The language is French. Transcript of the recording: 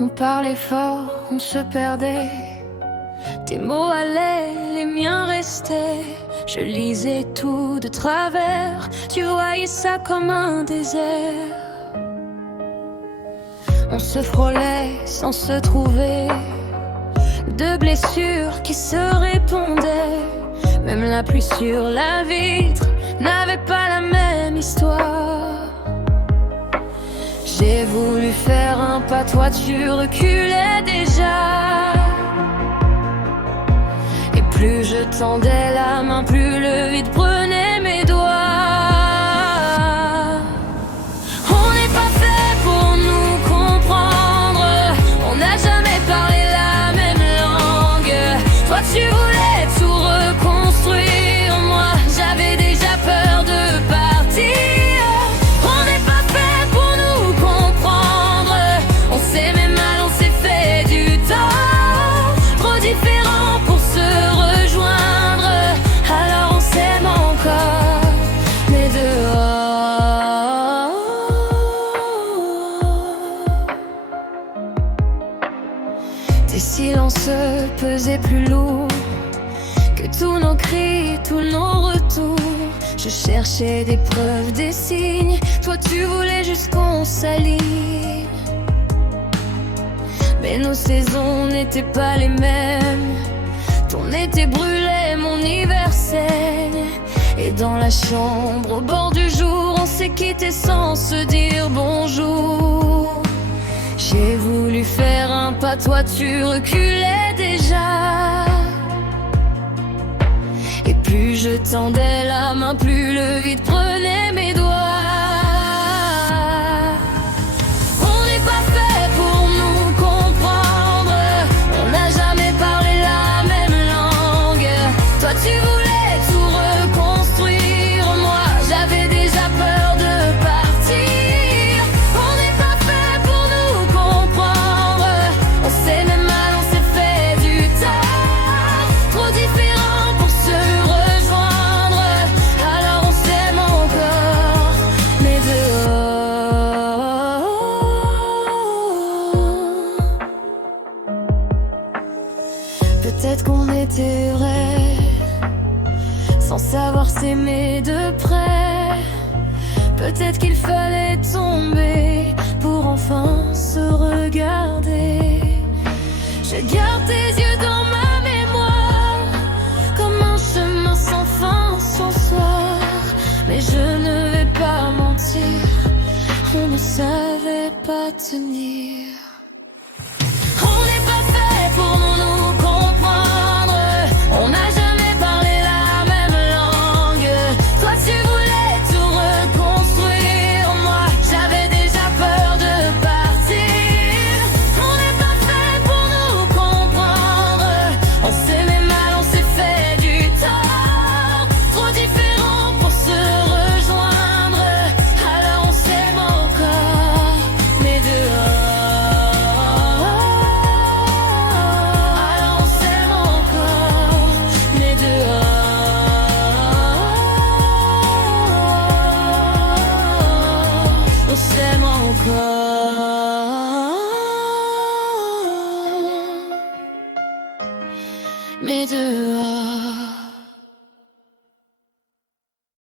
On parlait fort, on se perdait. Tes mots allaient, les miens restaient. Je lisais tout de travers. Tu voyais ça comme un désert. On se frôlait sans se trouver. Deux blessures qui se répondaient. Même la pluie sur la vitre n'avait pas la même histoire. J'ai voulu faire un pas, toi tu reculais déjà. Et plus je tendais la main, plus le vide prenait mes doigts. On n'est pas fait pour nous comprendre. On n'a jamais parlé la même langue. Toi tu voulais tout reconstruire, moi j'avais déjà peur de partir. On n'est pas fait pour nous comprendre. On s'aimait mal, on s'est fait du tort. Trop différents pour se rejoindre. Alors on s'aime encore, mais dehors. Tes silences pesaient plus lourd que tous nos cris, tous nos retours. Je cherchais des preuves, des signes. Toi tu voulais juste qu'on s'aligne. Mais nos saisons n'étaient pas les mêmes. Ton été brûlait, mon hiver saigne. Et dans la chambre, au bord du jour, on s'est quitté sans se dire bonjour. J'ai voulu faire un pas, toi tu reculais déjà. Et plus je tendais la main, plus le vide prenait mes doigts. On n'est pas fait pour nous comprendre. On n'a jamais parlé la même langue. Toi tu voulais tout reconstruire, moi j'avais déjà peur de partir. On n'est pas fait pour nous comprendre. On s'aimait mal, on s'est fait du tort. Trop différents pour se rejoindre. Alors on s'aime encore, mais dehors. Peut-être qu'on était vrai, sans savoir s'aimer de près. Peut-être qu'il fallait tomber pour enfin se regarder. Je garde tes yeux dans ma mémoire, comme un chemin sans fin, sans soir. Mais je ne vais pas mentir, on ne savait pas tenir.